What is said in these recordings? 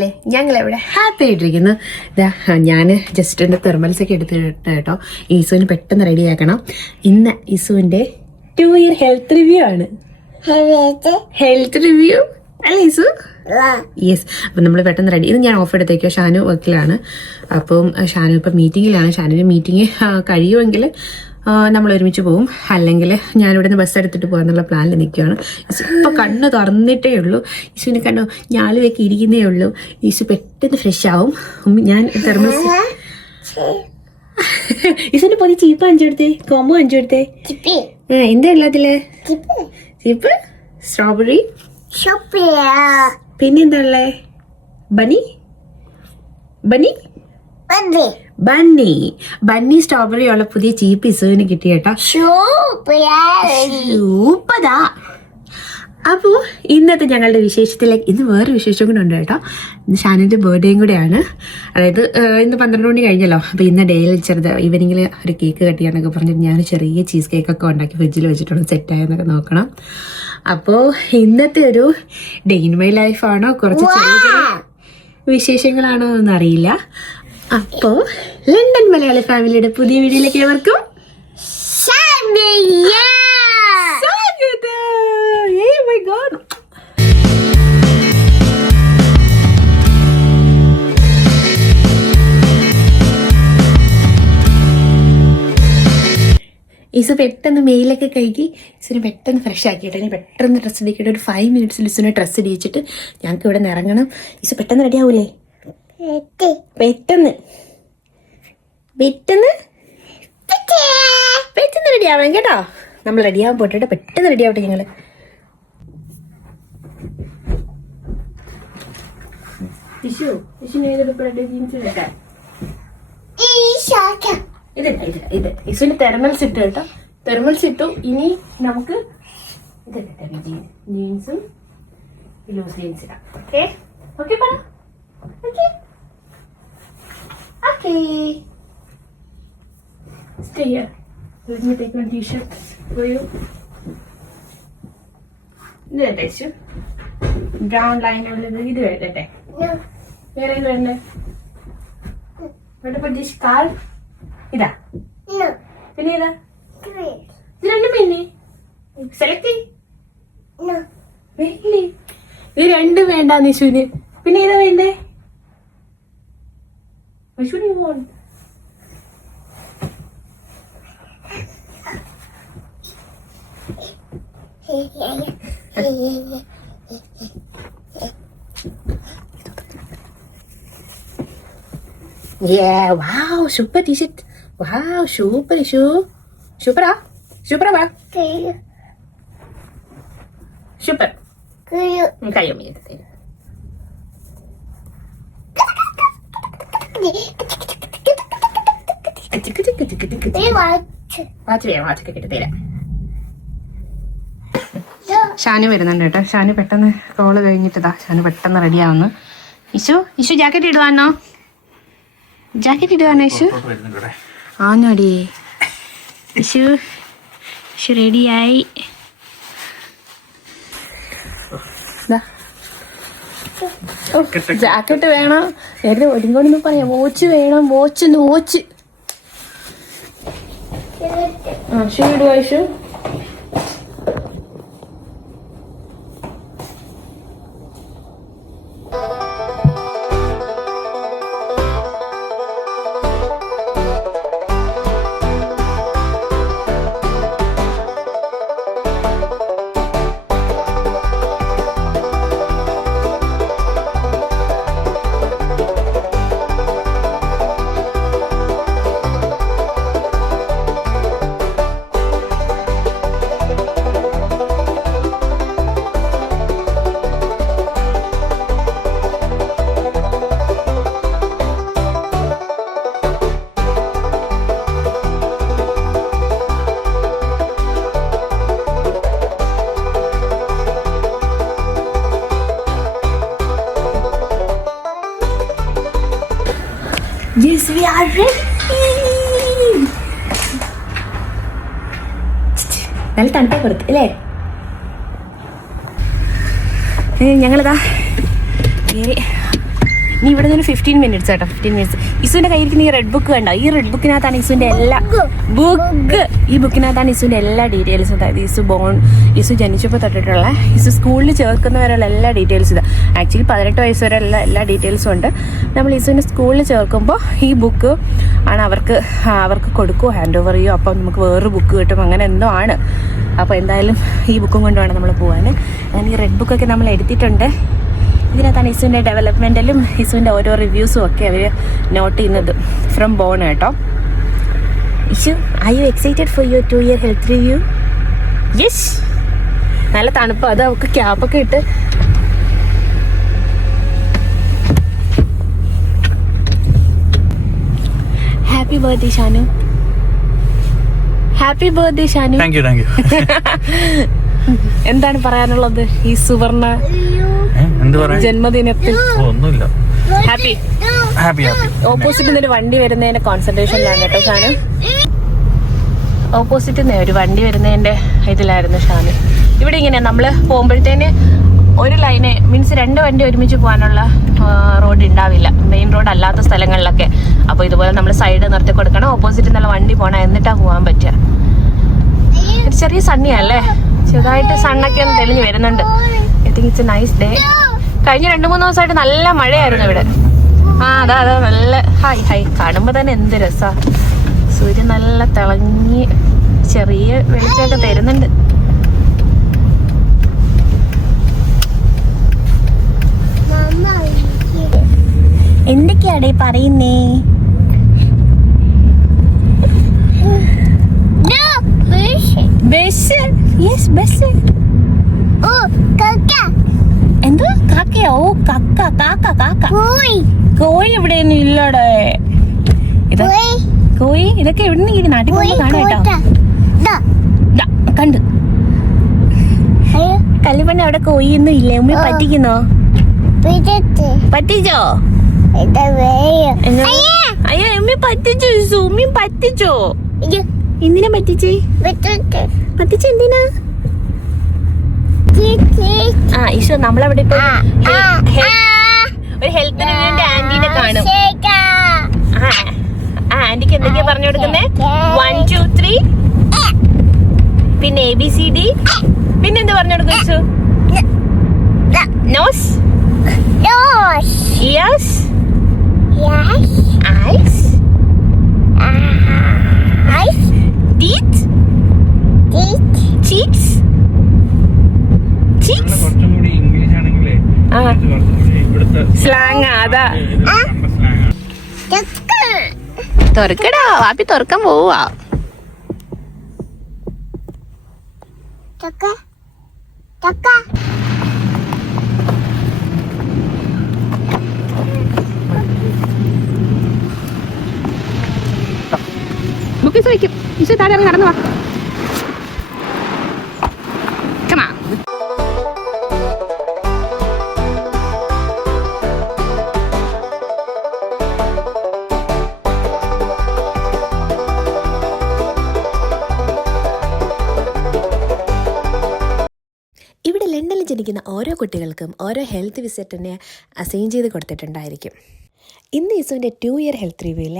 സുഖല്ലേ? ഞങ്ങളിവിടെ ഹാപ്പി ആയിട്ടിരിക്കുന്നു. ഞാൻ ജസ്റ്റ് എൻ്റെ തെർമൽസൊക്കെ എടുത്തിട്ട് കേട്ടോ ഈസുവിന് പെട്ടെന്ന് റെഡിയാക്കണം. ഇന്ന് ഈസുവിൻ്റെ 2 year ഹെൽത്ത് റിവ്യൂ ആണ്. ഹെൽത്ത് റിവ്യൂ അല്ലേ ഈസു? യെസ്. അപ്പം നമ്മൾ പെട്ടെന്ന് റെഡി. ഇത് ഞാൻ ഓഫ് എടുത്തേക്കോ, ഷാനു വർക്കിലാണ്. അപ്പം ഷാനു ഇപ്പം മീറ്റിങ്ങിലാണ്. ഷാനുവിൻ്റെ മീറ്റിംഗ് കഴിയുമെങ്കിൽ നമ്മൾ ഒരുമിച്ച് പോവും, അല്ലെങ്കിൽ ഞാനിവിടെ നിന്ന് ബസ് എടുത്തിട്ട് പോകാന്നുള്ള പ്ലാനിൽ നിൽക്കുകയാണ്. ഇപ്പം കണ്ണ് തുറന്നിട്ടേ ഉള്ളൂ. ഈശുവിനെ കണ്ടോ, ഞാലുവൊക്കെ ഇരിക്കുന്നേ ഉള്ളൂ. ഈശു പെട്ടെന്ന് ഫ്രഷ് ആവും. ഞാൻ തെർമസ് ഈശുവിന്റെ പൊതി ചീപ്പ് 5 എടുത്തേ, കോമ്പോ 5 എടുത്തേ. എന്താ ഉള്ളതില്? ചീപ്പ്, സ്ട്രോബെറി, പിന്നെന്താ ഉള്ളേ? ബണ്ണി ബണ്ണി സ്ട്രോബെറി ഉള്ള പുതിയ ചീപ്പ് ഇസുവിന് കിട്ടി കേട്ടോ. സൂപ്പറാ. അപ്പോൾ ഇന്നത്തെ ഞങ്ങളുടെ വിശേഷത്തിലേക്ക് ഇന്ന് വേറെ വിശേഷം കൂടെ ഉണ്ട് കേട്ടോ. ഇന്ന് ഷാനുവിൻ്റെ ബർത്ത്ഡേയും കൂടെയാണ്. അതായത് ഇന്ന് 12 മണി കഴിഞ്ഞല്ലോ. അപ്പോൾ ഇന്ന് ഡേയിൽ ചെറുത് ഈവനിങ്ങിൽ ഒരു കേക്ക് കട്ട് ചെയ്യാനൊക്കെ പറഞ്ഞിട്ട് ഞാൻ ചെറിയ ചീസ് കേക്കൊക്കെ ഉണ്ടാക്കി ഫ്രിഡ്ജിൽ വെച്ചിട്ടുണ്ട്. സെറ്റായെന്നൊക്കെ നോക്കണം. അപ്പോൾ ഇന്നത്തെ ഒരു ഡേ ഇൻ മൈ ലൈഫാണോ, കുറച്ച് ചെറിയ ചെറിയ വിശേഷങ്ങളാണോ എന്നറിയില്ല. അപ്പോൾ ലണ്ടൻ മലയാളി ഫാമിലിയുടെ പുതിയ വീഡിയോയിലേക്ക് ഏവർക്കും ഈസു പെട്ടെന്ന് മെയിലൊക്കെ കഴുകി ഈസിനെ പെട്ടെന്ന് ഫ്രഷ് ആക്കിയിട്ട് ഇനി പെട്ടെന്ന് ഡ്രസ്സ് ഇടിക്കിയിട്ട് ഒരു 5 minutes ഈസിനെ ഡ്രസ്സ് ഇടിച്ചിട്ട് ഞങ്ങൾക്ക് ഇവിടെ നിന്ന് ഇറങ്ങണം. ഈസു പെട്ടെന്ന് റെഡി ആവൂലേ? പെട്ടെന്ന് റെഡി ആവണം കേട്ടോ. നമ്മൾ റെഡിയാവാൻ പോട്ടെ, പെട്ടെന്ന് റെഡി ആവട്ടെ ഞങ്ങള്. ഇത് ഇസുവിന് തെർമൽസ് ഇട്ടു കേട്ടോ. തെർമൽസ് ഇട്ടു. ഇനി നമുക്ക് ഇതൊക്കെ ജീൻസും ലൂസ് ജീൻസ് ഇടാം. ഓക്കെ ഓക്കെ പറ. Okay. Stay here. Let me take my t-shirt for you. This is brown line ഉള്ളത്. ഇത് വേണ്ടേ? വേറെ ഇത് വേണ്ടേ? വേണ്ട this scarf. ഇതാ. പിന്നെ ഇതാ. ഇത് രണ്ടും പിന്നെ സെലക്ട് ചെയ്യ്. ഇത് രണ്ടും വേണ്ട നിശുവിന്. പിന്നെ ഇതാ വേണ്ടേ? Which one do you want? Yeah, wow, super t-shirt. Wow, super issue. Super ah? Super ba? Super. Kayo mo ito. Shanu വരുന്നുണ്ട് കേട്ടോ. ഷാനു പെട്ടെന്ന് കോള് കഴിഞ്ഞിട്ടതാ ഷാനു പെട്ടെന്ന് റെഡി ആവുന്നു. ഇഷു ജാക്കറ്റ് ഇടുവാനോ? ജാക്കറ്റ് ഇടുവാനോ ഇഷു? ആന്നോടി ഇഷു റെഡിയായി. ജാക്കറ്റ് വേണം. നേരത്തെ ഒരുങ്ങോടൊന്നും പറയാം. വാച്ച് വേണം. വാച്ച് ഷൂ ഇടുവാ shoe? Yes, we are ready. നല്ല തണുപ്പേ കൊടുത്തു അല്ലേ? ഞങ്ങളിതാ നീ ഇവിടെ നിന്ന് 15 minutes കേട്ടോ, 15 minutes. ഇസുവിന്റെ കയ്യിരിക്കുന്ന ഈ റെഡ് ബുക്ക് കണ്ടോ? ഈ റെഡ് ബുക്കിനകത്താണ് ഇസുവിന്റെ എല്ലാ ഈ ബുക്കിനകത്താണ് ഇസുവിന്റെ എല്ലാ ഡീറ്റെയിൽസും. അതായത് ഇസു ജനിച്ചപ്പോൾ തൊട്ടിട്ടുള്ള ഇസു സ്കൂളിൽ ചേർക്കുന്നവരുള്ള എല്ലാ ഡീറ്റെയിൽസും ഇത്. ആക്ച്വലി 18 വയസ്സ് വരെയുള്ള എല്ലാ ഡീറ്റെയിൽസും ഉണ്ട്. നമ്മൾ ഇസുവിനെ സ്കൂളിൽ ചേർക്കുമ്പോൾ ഈ ബുക്ക് ആണ് അവർക്ക് കൊടുക്കുമോ, ഹാൻഡ് ഓവർ ചെയ്യോ, അപ്പം നമുക്ക് വേറൊരു ബുക്ക് കിട്ടും, അങ്ങനെ എന്തോ ആണ്. അപ്പോൾ എന്തായാലും ഈ ബുക്കും കൊണ്ട് വേണം നമ്മൾ പോകാൻ. അങ്ങനെ ഈ റെഡ് ബുക്കൊക്കെ നമ്മൾ എടുത്തിട്ടുണ്ട്. ഇതിനകത്താണ് ഇസുവിൻ്റെ ഡെവലപ്മെൻറ്റിലും ഇസുവിൻ്റെ ഓരോ റിവ്യൂസും ഒക്കെ അവർ നോട്ട് ചെയ്യുന്നത് ഫ്രം ബോൺ കേട്ടോ. Issue, are you excited for your 2-year health review? Yes. നല്ല തണുപ്പ്, അത് അവൾക്ക് ക്യാപ്പൊക്കെ ഇട്ട്. Happy birthday Shanu. Happy birthday Shanu. Thank you. എന്താണ് പറയാനുള്ളത് ഈ സുവർണ ജന്മദിനത്തിൽ? ഒന്നുമില്ല. ഹാപ്പി. ഓപ്പോസിറ്റ് നിന്ന് ഒരു വണ്ടി വരുന്നതിന്റെ കോൺസെൻട്രേഷനിലാണ് കേട്ടോ ഷാനു. ഓപ്പോസിറ്റ് നിന്ന് ഒരു വണ്ടി വരുന്നതിന്റെ ഇതിലായിരുന്നു ഷാനു. ഇവിടെ ഇങ്ങനെ നമ്മൾ പോകുമ്പോഴത്തേന് ഒരു ലൈന് മീൻസ് 2 വണ്ടി ഒരുമിച്ച് പോകാനുള്ള റോഡ് ഉണ്ടാവില്ല, മെയിൻ റോഡ് അല്ലാത്ത സ്ഥലങ്ങളിലൊക്കെ. അപ്പോൾ ഇതുപോലെ നമ്മൾ സൈഡ് നിർത്തി കൊടുക്കണം, ഓപ്പോസിറ്റ് നിന്നുള്ള വണ്ടി പോകണം, എന്നിട്ടാ പോകാൻ പറ്റുക. ഒരു ചെറിയ സണ്ണിയല്ലേ, ചെറുതായിട്ട് സണ്ണൊക്കെ ഒന്ന് തെളിഞ്ഞ് വരുന്നുണ്ട്. I think it's A nice day. കഴിഞ്ഞ 2-3 ദിവസമായിട്ട് നല്ല മഴയായിരുന്നു ഇവിടെ. അതാ നല്ല ഹായ് കാണുമ്പോൾ തന്നെ എന്ത് രസാ. സൂര്യൻ നല്ല തിളങ്ങി ചെറിയ വെളിച്ചമൊക്കെ തരുന്നുണ്ട്. എന്തൊക്കെയാടേ പറയുന്നേ? ബസ്. Yes, bus. എന്തോ കാക്കയോ? കാക്ക. കോഴി എവിടെയൊന്നും ഇല്ലടേ. കോഴി ഇതൊക്കെ എവിടെ നിന്ന് നാട്ടിൽ പോകുമ്പോൾ കാണാം കേട്ടോ. കണ്ടു കല്ലുപണ്ണി അവിടെ കോഴിയൊന്നും ഇല്ലേ? ഉമ്മി പറ്റിക്കുന്നോ? പറ്റിച്ചോ? അയ്യോ ഉമ്മി പറ്റിച്ചോ. ഉമ്മി പറ്റിച്ചോ? എന്തിനാ പറ്റിച്ചേ? എന്തിനാ? ഈശോ നമ്മളവിടെ ഇപ്പൊ ഒരു ഹെൽത്ത് റിവ്യൂന്റെ ആന്റീനെ കാണും. ആന്റിക്ക് എന്തൊക്കെയാ പറഞ്ഞു കൊടുക്കുന്നേ? 1 2 3 പിന്നെ ABCD. പിന്നെന്ത് പറഞ്ഞു കൊടുക്കും? Nose, ears, eyes, teeth, cheeks. Slang അതാ. തുറക്കടാ വാപ്പി, തുറക്കാൻ പോവാ. ബുക്ക് ചോദിക്കും. ഈശോ താഴെ കടന്നു വാ. ഇവിടെ ലണ്ടനിൽ ജനിക്കുന്ന ഓരോ കുട്ടികൾക്കും ഓരോ ഹെൽത്ത് വിസിറ്റിനെ അസൈൻ ചെയ്ത് കൊടുത്തിട്ടുണ്ടായിരിക്കും. ഇന്ന് ഇസുവിൻ്റെ 2-year ഹെൽത്ത് റിവ്യൂവിൽ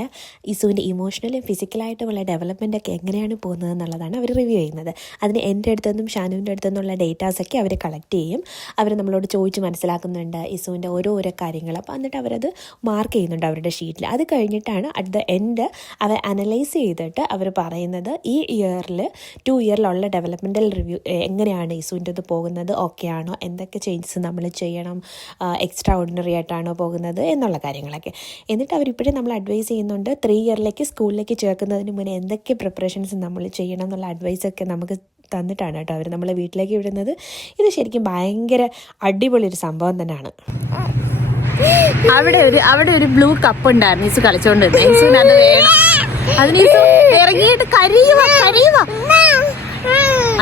ഇസുവിൻ്റെ ഇമോഷണലും ഫിസിക്കലായിട്ടുമുള്ള ഡെവലപ്മെൻറ്റൊക്കെ എങ്ങനെയാണ് പോകുന്നത് എന്നുള്ളതാണ് അവർ റിവ്യൂ ചെയ്യുന്നത്. അതിന് എൻ്റെ അടുത്തുനിന്നും ഷാനുവിൻ്റെ അടുത്തുനിന്നുള്ള ഡേറ്റാസൊക്കെ അവർ കളക്ട് ചെയ്യും. അവർ നമ്മളോട് ചോദിച്ച് മനസ്സിലാക്കുന്നുണ്ട് ഇസുവിൻ്റെ ഓരോ കാര്യങ്ങൾ. അപ്പോൾ എന്നിട്ട് അവരത് മാർക്ക് ചെയ്യുന്നുണ്ട് അവരുടെ ഷീറ്റിൽ. അത് കഴിഞ്ഞിട്ടാണ് അറ്റ് ദ എൻഡ് അവർ അനലൈസ് ചെയ്തിട്ട് അവർ പറയുന്നത് ഈ ഇയറിൽ 2-yearലുള്ള ഡെവലപ്മെൻറ്റൽ റിവ്യൂ എങ്ങനെയാണ് ഇസുവിൻ്റെ പോകുന്നത്, ഓക്കെ ആണോ, എന്തൊക്കെ ചേഞ്ചസ് നമ്മൾ ചെയ്യണം, എക്സ്ട്രാ ഓർഡിനറി ആയിട്ടാണോ പോകുന്നത് എന്നുള്ള കാര്യങ്ങളൊക്കെ. എന്നിട്ട് അവരിപ്പോഴും നമ്മൾ അഡ്വൈസ് ചെയ്യുന്നുണ്ട് 3-yearലേക്ക് സ്കൂളിലേക്ക് ചേർക്കുന്നതിന് മുന്നേ എന്തൊക്കെ പ്രിപ്പറേഷൻസ് നമ്മൾ ചെയ്യണം എന്നുള്ള അഡ്വൈസൊക്കെ നമുക്ക് തന്നിട്ടാണ് കേട്ടോ അവർ നമ്മളെ വീട്ടിലേക്ക് വിടുന്നത്. ഇത് ശരിക്കും ഭയങ്കര അടിപൊളി ഒരു സംഭവം തന്നെയാണ്. അവിടെ ഒരു ബ്ലൂ കപ്പ് ഉണ്ടായിരുന്നു ഈസ് കളിച്ചോണ്ടിരുന്നത്. അതിന് ഇറങ്ങിയിട്ട് കരയുക.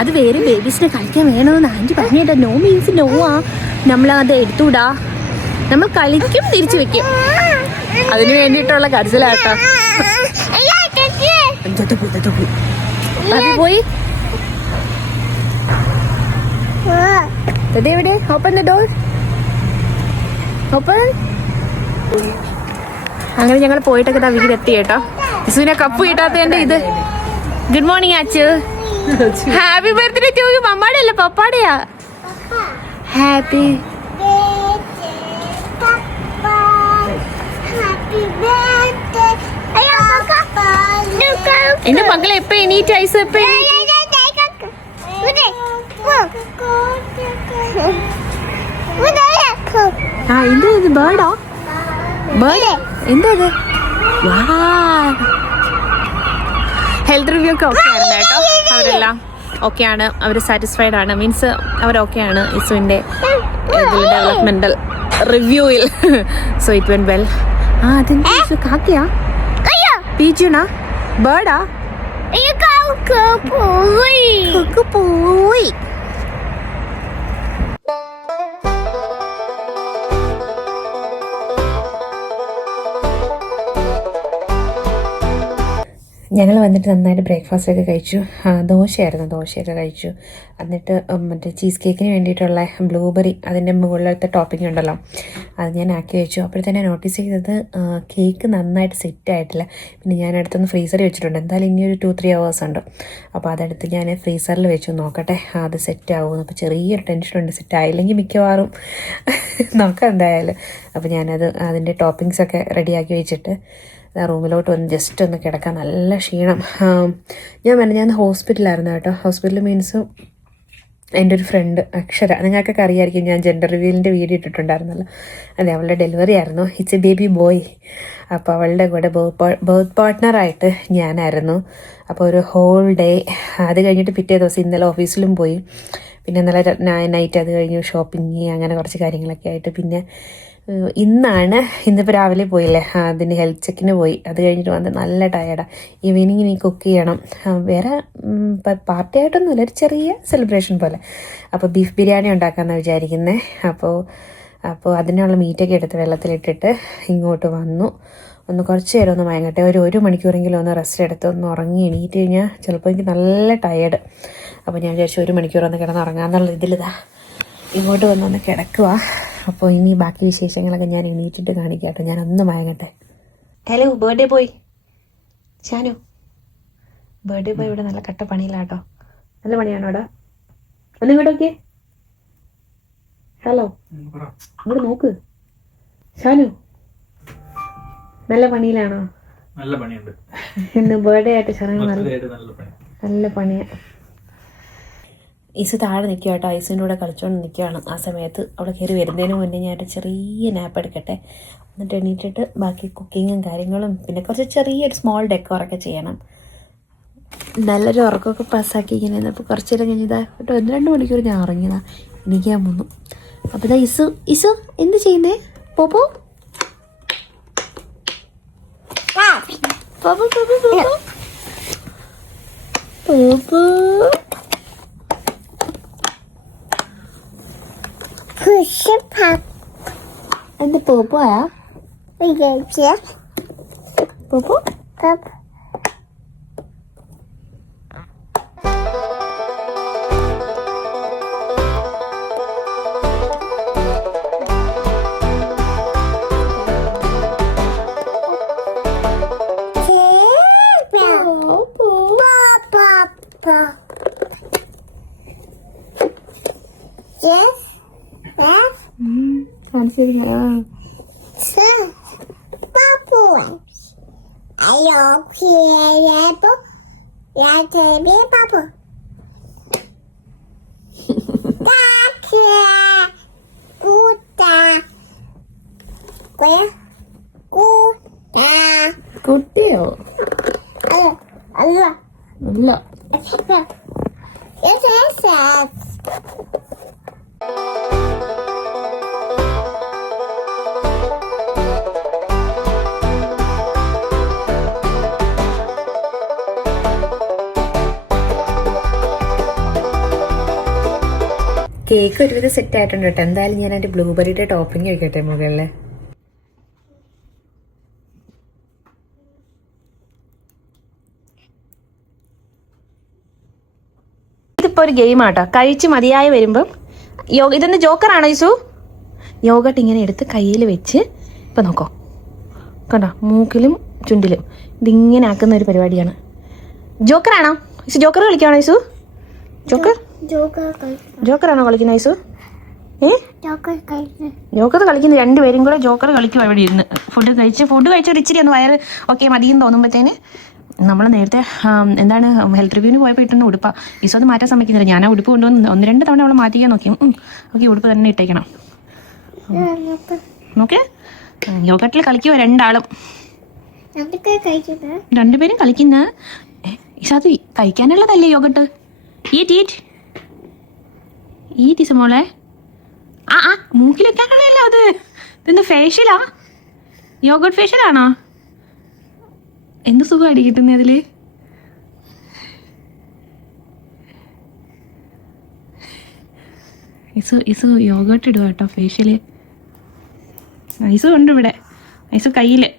അത് വേറെ ബേബീസിനെ കളിക്കാൻ വേണമെന്ന് ആൻറ്റി പറഞ്ഞിട്ടോ. നോ മീൻസ് നോ ആ, നമ്മളത് എടുത്തുവിടാ, നമ്മൾ കളിക്കും തിരിച്ചു വെക്കും. അതിന് വേണ്ടിയിട്ടുള്ള കരച്ചിലാട്ടോ. പോയി എവിടെ? Open the door. ഓപ്പൺ. അങ്ങനെ ഞങ്ങൾ പോയിട്ടൊക്കെ വീടെത്തി കേട്ടോ. ഇസുവിനെ കപ്പ് കിട്ടാത്തതിന്റെ ഇത്. Good morning Achu. Happy birthday to you. മമ്മാടെ അല്ല പപ്പാടെയാ. ഹാപ്പി എന്റെ മക്കളെ എപ്പ എണീറ്റ് ഐസ് എപ്പ എന്താ ഇത്? ബേർഡോ? ബേർഡ് എന്താ ഇത്? ഹെൽത്ത് റിവ്യൂ ഒക്കെ ഓക്കെ ആയിരുന്നു കേട്ടോ. അവരെല്ലാം ഓക്കെയാണ്, അവർ സാറ്റിസ്ഫൈഡ് ആണ്. മീൻസ് അവർ ഓക്കെയാണ് ഇസുവിൻ്റെ ഡെവലപ്മെന്റൽ റിവ്യൂവിൽ. So it went well. അതെന്താ കാക്കയാ? പീജുണാ? ബേർഡാ? പോയി. ഞങ്ങൾ വന്നിട്ട് നന്നായിട്ട് ബ്രേക്ക്ഫാസ്റ്റ് ഒക്കെ കഴിച്ചു. ദോശയൊക്കെ കഴിച്ചു. എന്നിട്ട് മറ്റേ ചീസ് കേക്കിന് വേണ്ടിയിട്ടുള്ള ബ്ലൂബെറി അതിൻ്റെ മുകളിലത്തെ ടോപ്പിംഗ് ഉണ്ടല്ലോ, അത് ഞാൻ ആക്കി വെച്ചു. അപ്പോഴത്തന്നെ നോട്ടീസ് ചെയ്തത് കേക്ക് നന്നായിട്ട് സെറ്റ് ആയിട്ടില്ല. പിന്നെ ഞാൻ അടുത്തൊന്ന് ഫ്രീസറിൽ വെച്ചിട്ടുണ്ട്. എന്തായാലും ഇനി ഒരു 2-3 hours ഉണ്ട്. അപ്പോൾ അതെടുത്ത് ഞാൻ ഫ്രീസറിൽ വെച്ചു, നോക്കട്ടെ അത് സെറ്റ് ആകുമെന്ന്. അപ്പോൾ ചെറിയൊരു ടെൻഷനുണ്ട്, സെറ്റ് ആയില്ലെങ്കിൽ മിക്കവാറും നോക്കാം എന്തായാലും. അപ്പോൾ ഞാനത് അതിൻ്റെ ടോപ്പിങ്സൊക്കെ റെഡിയാക്കി വെച്ചിട്ട് റൂമിലോട്ട് വന്ന് ജസ്റ്റ് ഒന്ന് കിടക്കാൻ. നല്ല ക്ഷീണം. ഞാൻ ഹോസ്പിറ്റലായിരുന്നു കേട്ടോ. ഹോസ്പിറ്റൽ മീൻസ് എൻ്റെ ഒരു ഫ്രണ്ട് അക്ഷര, നിങ്ങൾക്കൊക്കെ അറിയാമായിരിക്കും, ഞാൻ ജെൻഡർ റിവീലിൻ്റെ വീഡിയോ ഇട്ടിട്ടുണ്ടായിരുന്നല്ലോ. അതെ, അവളുടെ ഡെലിവറി ആയിരുന്നു. It's A baby boy. അപ്പോൾ അവളുടെ കൂടെ ബർത്ത് പാർട്ട്ണറായിട്ട് ഞാനായിരുന്നു. അപ്പോൾ ഒരു ഹോൾ ഡേ. അത് കഴിഞ്ഞിട്ട് പിറ്റേ ദിവസം ഇന്നലെ ഓഫീസിലും പോയി. പിന്നെ ഇന്നലെ നൈറ്റ് അത് കഴിഞ്ഞു ഷോപ്പിങ്, അങ്ങനെ കുറച്ച് കാര്യങ്ങളൊക്കെ ആയിട്ട്. പിന്നെ ഇന്നിപ്പോൾ രാവിലെ പോയില്ലേ, അതിന് ഹെൽത്ത് ചെക്കിന് പോയി. അത് കഴിഞ്ഞിട്ട് വന്ന് നല്ല ടയർഡാണ്. ഈവനിങ് ഇനി കുക്ക് ചെയ്യണം. വേറെ പാർട്ടി ആയിട്ടൊന്നുമില്ല, ഒരു ചെറിയ സെലിബ്രേഷൻ പോലെ. അപ്പോൾ ബീഫ് ബിരിയാണി ഉണ്ടാക്കാമെന്നാണ് വിചാരിക്കുന്നത്. അപ്പോൾ അതിനുള്ള മീറ്റൊക്കെ എടുത്ത് വെള്ളത്തിലിട്ടിട്ട് ഇങ്ങോട്ട് വന്നു. കുറച്ച് നേരം ഒന്ന് മയങ്ങട്ടെ. ഒരു മണിക്കൂറെങ്കിലും ഒന്ന് റെസ്റ്റ് എടുത്ത് ഒന്ന് ഉറങ്ങി എണീറ്റ് കഴിഞ്ഞാൽ ചിലപ്പോൾ എനിക്ക് നല്ല ടയേർഡ്. അപ്പോൾ ഞാൻ വിചാരിച്ചു 1 മണിക്കൂർ ഒന്ന് കിടന്നുറങ്ങാന്നുള്ള ഇതിലിതാ ഇങ്ങോട്ട് വന്നൊന്ന് കിടക്കുക. അപ്പോൾ ഇനി ബാക്കി വിശേഷങ്ങളൊക്കെ ഞാൻ എണീറ്റിട്ട് കാണിക്കാം കേട്ടോ. ഞാനൊന്ന് മയങ്ങട്ടെ. Hello birthday boy Shanu. Birthday boy ഇവിടെ നല്ല കട്ട പണിയിലാട്ടോ. നല്ല പണിയാണോ അവിടെ? ഒന്ന് ഇങ്ങോട്ട് നോക്കിയേ. ഹലോ, ഇങ്ങോട്ട് നോക്ക് ഷാനു. നല്ല പണിയിലാണോ? നല്ല പണിയുണ്ട്. ഇന്ന് ബർത്ത്ഡേ ആയിട്ട് ഷാനു നല്ല പണിയാണ്. ഈസ് താഴെ നിൽക്കുക കേട്ടോ. ഐസിൻ്റെ കൂടെ കളിച്ചുകൊണ്ട് നിൽക്കുകയാണ്. ആ സമയത്ത് അവിടെ കയറി വരുന്നതിന് മുന്നേ ഞാൻ ചെറിയ നാപ്പ് എടുക്കട്ടെ. എന്നിട്ട് എണീറ്റിട്ട് ബാക്കി കുക്കിങ്ങും കാര്യങ്ങളും പിന്നെ കുറച്ച് ചെറിയൊരു സ്മോൾ ഡെക്കോറൊക്കെ ചെയ്യണം. നല്ലൊരു ഉറക്കമൊക്കെ പാസ്സാക്കി ഇങ്ങനെ. അപ്പോൾ കുറച്ച് നേരം കഴിഞ്ഞതാ കേട്ടോ. 1-2 മണിക്കൂർ ഞാൻ ഉറങ്ങിയതാ. എണീക്കാൻ പോന്നു. അപ്പോൾ ഇതാ ഇസു എന്ത് ചെയ്യുന്നേ? പോപ്പോ എന്താ പോപ്പോയാ? പോപ്പോ കുട്ടിയോ? അല്ല. കേക്ക് ഒരുവിധം സെറ്റ് ആയിട്ടുണ്ട് കേട്ടോ. എന്തായാലും ഞാൻ അതിൻ്റെ ബ്ലൂബെറിയുടെ ടോപ്പിംഗ് വയ്ക്കട്ടെ മുകളിൽ. ഇതിപ്പോൾ ഒരു ഗെയിമാട്ടോ. കഴിച്ച് മതിയായി വരുമ്പം ഇതെന്ന് ജോക്കറാണോ യിസു? യോഗട്ട് ഇങ്ങനെ എടുത്ത് കയ്യിൽ വെച്ച് ഇപ്പം നോക്കോ കണ്ടോ, മൂക്കിലും ചുണ്ടിലും ഇതിങ്ങനെ ആക്കുന്ന ഒരു പരിപാടിയാണ്. ജോക്കറാണോ ഐസു? ജോക്കർ കളിക്കുകയാണോ ഐസു? ജോക്കറാണോ കളിക്കുന്നത് ഐസു? ജോക്കർ കളിക്കുന്ന രണ്ടുപേരും കൂടെ ജോക്കർ കളിക്കും അവിടെ ഇരുന്ന്. ഫുഡ് കഴിച്ച് ഒരു ഇച്ചിരി ഒന്ന് വയറ് ഓക്കെ മതിയെന്ന് തോന്നുമ്പോഴത്തേന് നമ്മൾ നേരത്തെ എന്താണ് ഹെൽത്ത് റിവ്യൂവിന് പോയപ്പോൾ ഇട്ടുന്ന ഉടുപ്പാ. ഈസോ അത് മാറ്റാൻ സമ്മതിക്കുന്നില്ല. ഞാൻ ആ ഉടുപ്പ് കൊണ്ടുവന്ന് 1-2 തവണ അവളെ മാറ്റിക്കാൻ നോക്കി. ഓക്കെ, ഉടുപ്പ് തന്നെ ഇട്ടേക്കണം. നോക്ക്, യോഗട്ടിൽ കളിക്കുമോ രണ്ടാളും? രണ്ടുപേരും കളിക്കുന്ന ഈസാദ് കഴിക്കാനുള്ളതല്ലേ യോഗട്ട്? ഈറ്റ് മോളെ. ആ മൂക്കിൽ വെക്കാനുള്ളതല്ല അത്. ഇതെന്താ ഫേഷ്യലാ? യോഗട്ട് ഫേഷ്യലാണോ? എന്ത് സുഖമാണ് കിട്ടുന്നത് അതില്? ഇസു യോഗട്ട് ഇടുക കേട്ടോ ഫേഷ്യല്. ഐസു ഉണ്ട് ഇവിടെ, ഐസു കയ്യില്.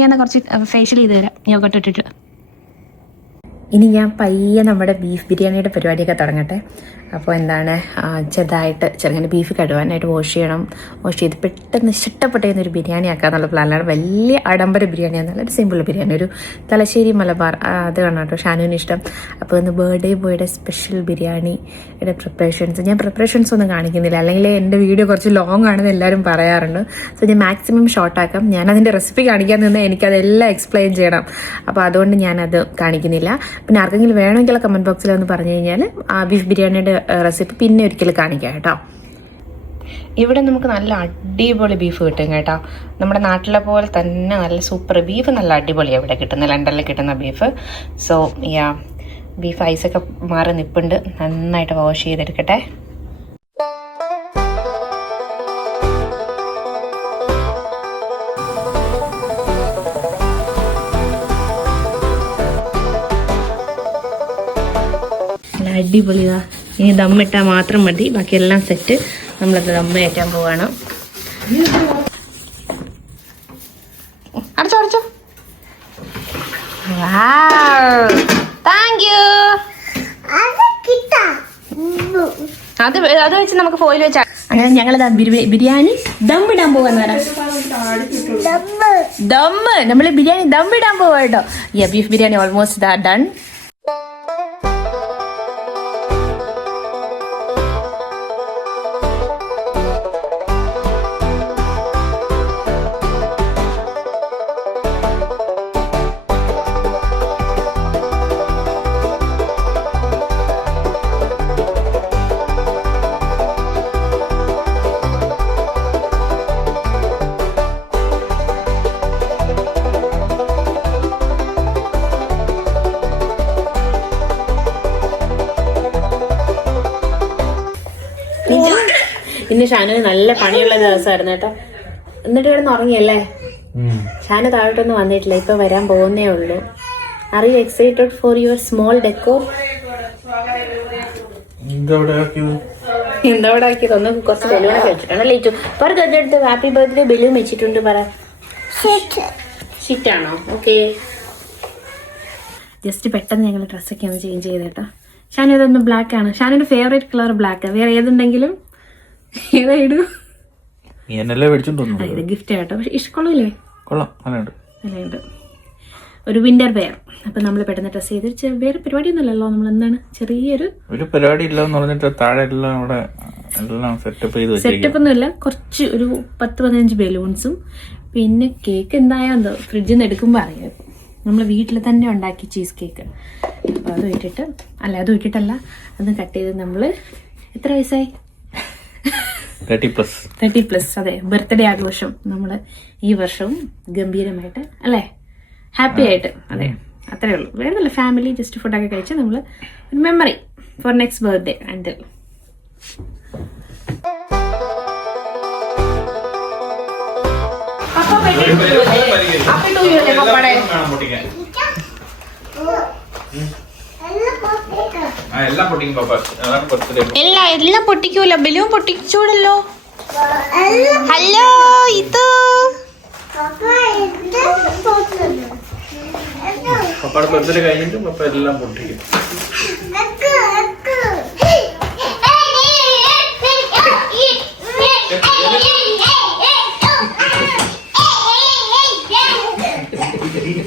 ഞാൻ കുറച്ച് ഫേഷ്യൽ ചെയ്ത് തരാം യോഗട്ട് ഇട്ടിട്ട്. ഇനി ഞാൻ പയ്യെ നമ്മുടെ ബീഫ് ബിരിയാണിയുടെ പരിപാടിയൊക്കെ തുടങ്ങട്ടെ. അപ്പോൾ എന്താണ്, ചെറുങ്ങനെ ബീഫ് കഴുകാനായിട്ട് വാഷ് ചെയ്യണം. വാഷ് ചെയ്ത് പെട്ടെന്ന് ഇഷ്ടപ്പെട്ട് ചെയ്യുന്നൊരു ബിരിയാണി ആക്കാന്നുള്ള പ്ലാനാണ്. വലിയ ആഡംബര ബിരിയാണിയാണ്, നല്ലൊരു സിമ്പിൾ ബിരിയാണി, ഒരു തലശ്ശേരി മലബാർ അത് കാണാം കേട്ടോ, ഷാനുവിന് ഇഷ്ടം. അപ്പോൾ ഇന്ന് ബർത്ത്ഡേ ബോയുടെ സ്പെഷ്യൽ ബിരിയാണിയുടെ ഞാൻ പ്രിപ്പറേഷൻസ് ഒന്നും കാണിക്കുന്നില്ല, അല്ലെങ്കിൽ എൻ്റെ വീഡിയോ കുറച്ച് ലോങ് ആണെന്ന് എല്ലാവരും പറയാറുണ്ട്. സോ ഞാൻ മാക്സിമം ഷോർട്ടാക്കാം. ഞാനതിൻ്റെ റെസിപ്പി കാണിക്കാൻ നിന്നാൽ എനിക്കതെല്ലാം എക്സ്പ്ലെയിൻ ചെയ്യണം. അപ്പോൾ അതുകൊണ്ട് ഞാനത് കാണിക്കുന്നില്ല. പിന്നെ ആർക്കെങ്കിലും വേണമെങ്കിൽ കമൻറ്റ് ബോക്സിൽ ഒന്ന് പറഞ്ഞു കഴിഞ്ഞാൽ ആ ബീഫ് ബിരിയാണിയുടെ റെസിപ്പി പിന്നെ ഒരിക്കലും കാണിക്കാം കേട്ടോ. ഇവിടെ നമുക്ക് നല്ല അടിപൊളി ബീഫ് കിട്ടും കേട്ടോ. നമ്മുടെ നാട്ടിലെ പോലെ തന്നെ നല്ല സൂപ്പർ ബീഫ്, നല്ല അടിപൊളിയാണ് ഇവിടെ കിട്ടുന്നത്, ലണ്ടനിൽ കിട്ടുന്ന ബീഫ്. സോ ബീഫ് ഐസൊക്കെ മാറി നിൽപ്പുണ്ട്, നന്നായിട്ട് വാഷ് ചെയ്തെടുക്കട്ടെ. അടിപൊളിയാ. ഇനി ദമ്മിട്ടാൽ മാത്രം മതി, ബാക്കിയെല്ലാം സെറ്റ്. നമ്മളത് ദമ്മ കയറ്റാൻ പോവാണ്. അടച്ചോ. Thank you. അത് വെച്ച് നമുക്ക് ഫോയിൽ വെച്ചാൽ അങ്ങനെ ഞങ്ങൾ ബിരിയാണി ദമ്മിടാൻ പോവാന്ന് പറയാം. നമ്മൾ ബിരിയാണി ദമ്മിടാൻ പോവാ കേട്ടോ. Beef biryani almost done. ഇന്ന് ഷാനുവിന് നല്ല പണിയുള്ള ദിവസമായിരുന്നു കേട്ടോ. എന്നിട്ട് കിടന്ന് ഉറങ്ങിയല്ലേ? ഷാനു താഴോട്ടൊന്നും വന്നിട്ടില്ല, ഇപ്പൊ വരാൻ പോകുന്നേ ഉള്ളൂ. Are you excited for your small decor? എന്താ അവിടെ ആക്കിയത്? ഒന്ന് കുറച്ച് ബലൂണൊക്കെ വെച്ചിട്ടുണ്ട് ലേറ്റു. പറ തൊട്ടടുത്ത് ഹാപ്പി ബർത്ത്ഡേ ബലൂൺ വെച്ചിട്ടുണ്ട്. പറ ഷിറ്റാണോ? ഓക്കെ. ജസ്റ്റ് പെട്ടെന്ന് ഞങ്ങൾ ഡ്രസ്സൊക്കെ ഒന്ന് ചേഞ്ച് ചെയ്തേട്ടോ. ഷാനു ഇതൊന്ന് ബ്ലാക്ക് ആണ്. ഷാനുവിന്റെ ഫേവറേറ്റ് കളർ ബ്ലാക്ക്. വേറെ ഏതുണ്ടെങ്കിലും ഏതാ ഇടൂ? ഇത് ഗിഫ്റ്റ് കേട്ടോ, പക്ഷെ ഇഷ്ടക്കൊള്ളൂല്ലേ? നല്ലുണ്ട്. ഒരു വിന്റർ വെയർ. അപ്പൊ നമ്മൾ പെട്ടെന്ന് ഡ്രസ് ചെയ്ത് വേറെ പരിപാടിയൊന്നുമല്ലല്ലോ. നമ്മൾ എന്താണ് ചെറിയൊരു പരിപാടി സെറ്റപ്പ് ഒന്നുമില്ല. കുറച്ച് ഒരു 10-15 ബലൂൺസും പിന്നെ കേക്ക് എന്തായാലും ഫ്രിഡ്ജിൽ നിന്ന് എടുക്കുമ്പോൾ അറിയാം. നമ്മൾ വീട്ടിൽ തന്നെ ഉണ്ടാക്കി ചീസ് കേക്ക്. അപ്പോൾ അത് ഇട്ടിട്ടല്ല അത് കട്ട് ചെയ്ത് നമ്മൾ എത്ര വയസ്സായി? 30+. അതെ, ബർത്ത്ഡേ ആഘോഷം നമ്മൾ ഈ വർഷവും ഗംഭീരമായിട്ട് അല്ലേ, ഹാപ്പി ആയിട്ട്. അതെ, അത്രേ ഉള്ളൂ. വേറെ ഫാമിലി ജസ്റ്റ് ഫുഡൊക്കെ കഴിച്ച് നമ്മൾ ഒരു memory for next birthday and എല്ലാം പൊട്ടിക്കൂല. ബലൂൺ പൊട്ടിച്ചൂടല്ലോ. ഹലോ, ഇത് കഴിഞ്ഞിട്ട് എല്ലാം പൊട്ടിക്കും. കേക്ക്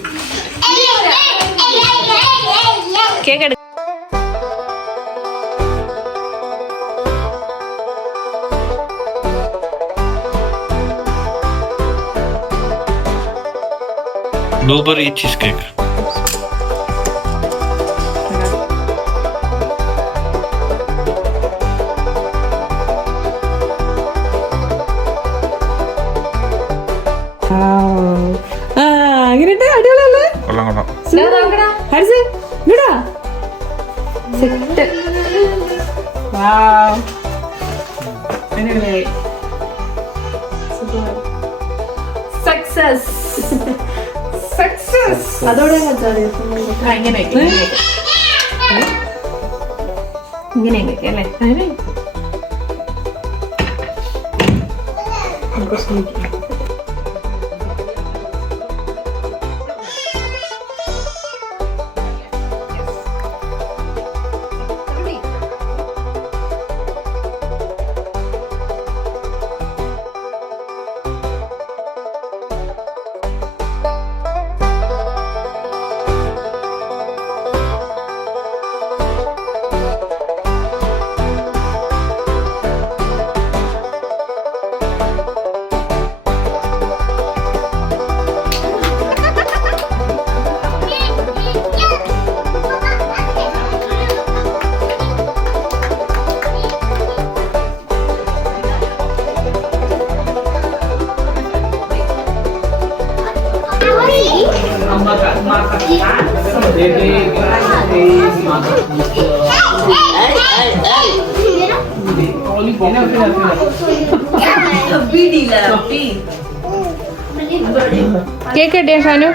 എടുക്ക. Blueberry cheesecake. അങ്ങനെയുണ്ട് അടിപൊളിയല്ലേ? കൊള്ളാം. ഹരിസ് ഇങ്ങടാ. സെറ്റ്. വാവ്. അടിപൊളി. സക്സസ്. സക്സസ്. അതോടെ ഇങ്ങനെ ഇങ്ങനെയൊക്കെ അല്ലേ? കേക്ക് കിട്ടിയ ഷാനു?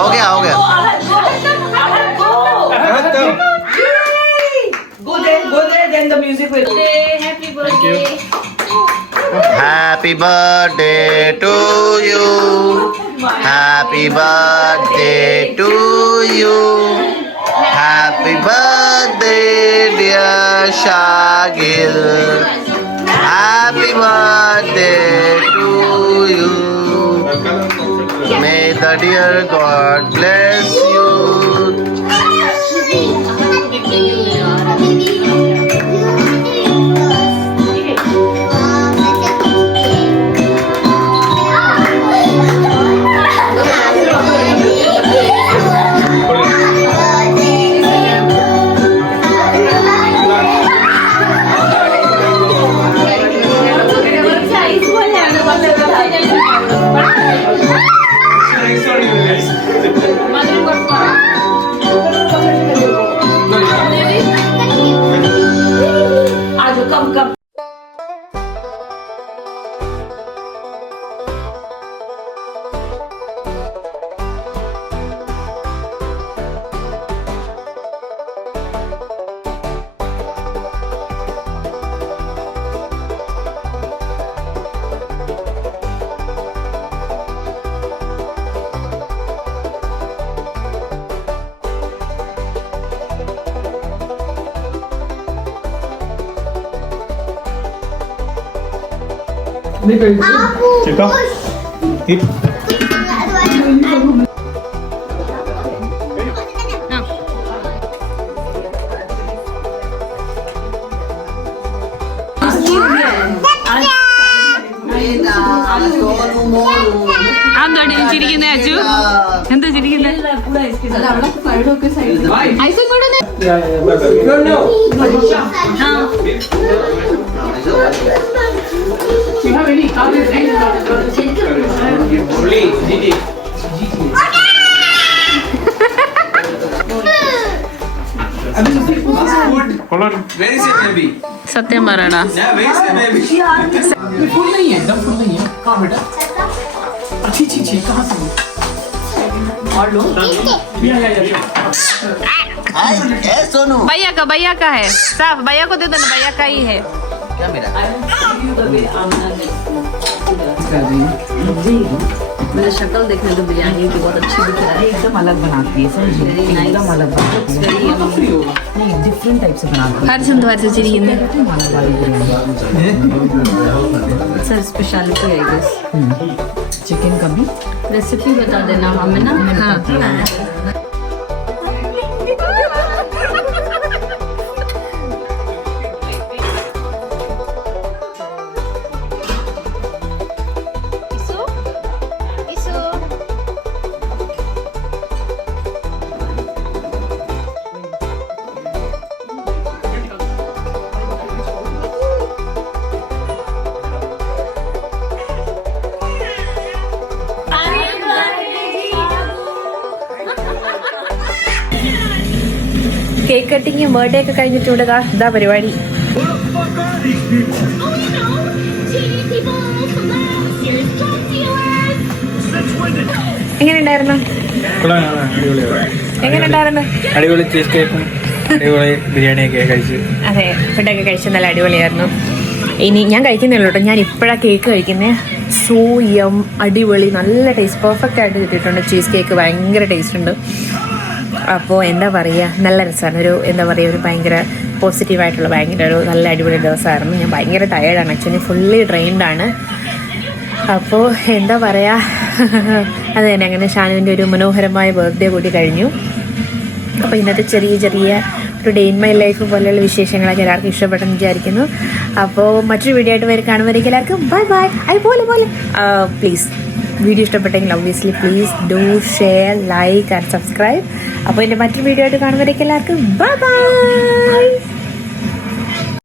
हो गया Go there, then the music will. Happy birthday to you. Happy birthday to you. Happy birthday dear Shagil. Happy birthday to you. May the dear God bless you. Come. Cika? Hip. എന്താണ് ചിരിക്കുന്നേ അച്ചു? എന്താ ചിരിക്കുന്നേ? You have any comments? Hold on. Where is your baby? സത്യം പറയടാ. Yeah, where is your baby? Full नहीं है, एकदम full नहीं है. कहाँ बेटा? अच्छी अच्छी अच्छी कहाँ से? और लो या. Hi, yes, Sonu. भैया का है साफ. भैया को दे दो ना, भैया का ही है. क्या मेरा? मेरा शक्ल देखने तो बिरयानी की बहुत अच्छी दिख रहा है. एकदम अलग बनाती है, समझे? एकदम अलग बनाती है. नहीं, डिफरेंट टाइप से बनाती है. ഹർഷൻ വരച്ചിരിക്കുന്നത്. अलग वाली बिरयानी. सर स्पेशलिटी है दिस. चिकन का भी रेसिपी बता देना हमें ना. हाँ. കേക്ക് കട്ടിങ് ബർത്ത്ഡേ ഒക്കെ കഴിഞ്ഞിട്ടുണ്ട്. ഇതാ പരിപാടി. എങ്ങനെയുണ്ടായിരുന്നു? എങ്ങനെയുണ്ടായിരുന്നു? അടിപൊളി ചീസ് കേക്കും അടിപൊളി ബിരിയാണിയൊക്കെ കഴിച്ച്. അതെ, ഫുഡൊക്കെ കഴിച്ച് നല്ല അടിപൊളിയായിരുന്നു. ഇനി ഞാൻ കഴിക്കുന്നില്ല കേട്ടോ, ഞാൻ ഇപ്പോഴാണ് കേക്ക് കഴിക്കുന്നത്. സൂയം അടിപൊളി, നല്ല ടേസ്റ്റ്, പെർഫെക്റ്റ് ആയിട്ട് കിട്ടിയിട്ടുണ്ട്. ചീസ് കേക്ക് ഭയങ്കര ടേസ്റ്റ് ഉണ്ട്. അപ്പോൾ എന്താ പറയുക, നല്ല രസമാണ്. ഒരു എന്താ പറയുക, ഒരു ഭയങ്കര പോസിറ്റീവായിട്ടുള്ള ഭയങ്കര ഒരു നല്ല അടിപൊളി ദിവസമായിരുന്നു. ഞാൻ ഭയങ്കര ടയേർഡാണ് ആക്ച്വലി, ഫുള്ളി ഡ്രെയിൻഡാണ്. അപ്പോൾ എന്താ പറയുക, അത് തന്നെ അങ്ങനെ ഷാനുവിൻ്റെ ഒരു മനോഹരമായ ബർത്ത്ഡേ കൂടി കഴിഞ്ഞു. അപ്പോൾ ഇന്നത്തെ ചെറിയ ചെറിയ ഒരു ഡേ ഇൻ മൈ ലൈഫ് പോലെയുള്ള വിശേഷങ്ങളൊക്കെ എല്ലാവർക്കും ഇഷ്ടപ്പെട്ടെന്ന് വിചാരിക്കുന്നു. അപ്പോൾ മറ്റൊരു വീഡിയോ ആയിട്ട് കാണുമ്പോഴേക്കും എല്ലാവർക്കും ബൈ ബൈ. അതുപോലെ പ്ലീസ് വീഡിയോ ഇഷ്ടപ്പെട്ടെങ്കിൽ obviously please do share, like and subscribe. അപ്പോൾ എൻ്റെ മറ്റൊരു വീഡിയോ ആയിട്ട് കാണുമ്പോഴേക്കും എല്ലാവർക്കും ബൈ ബൈ.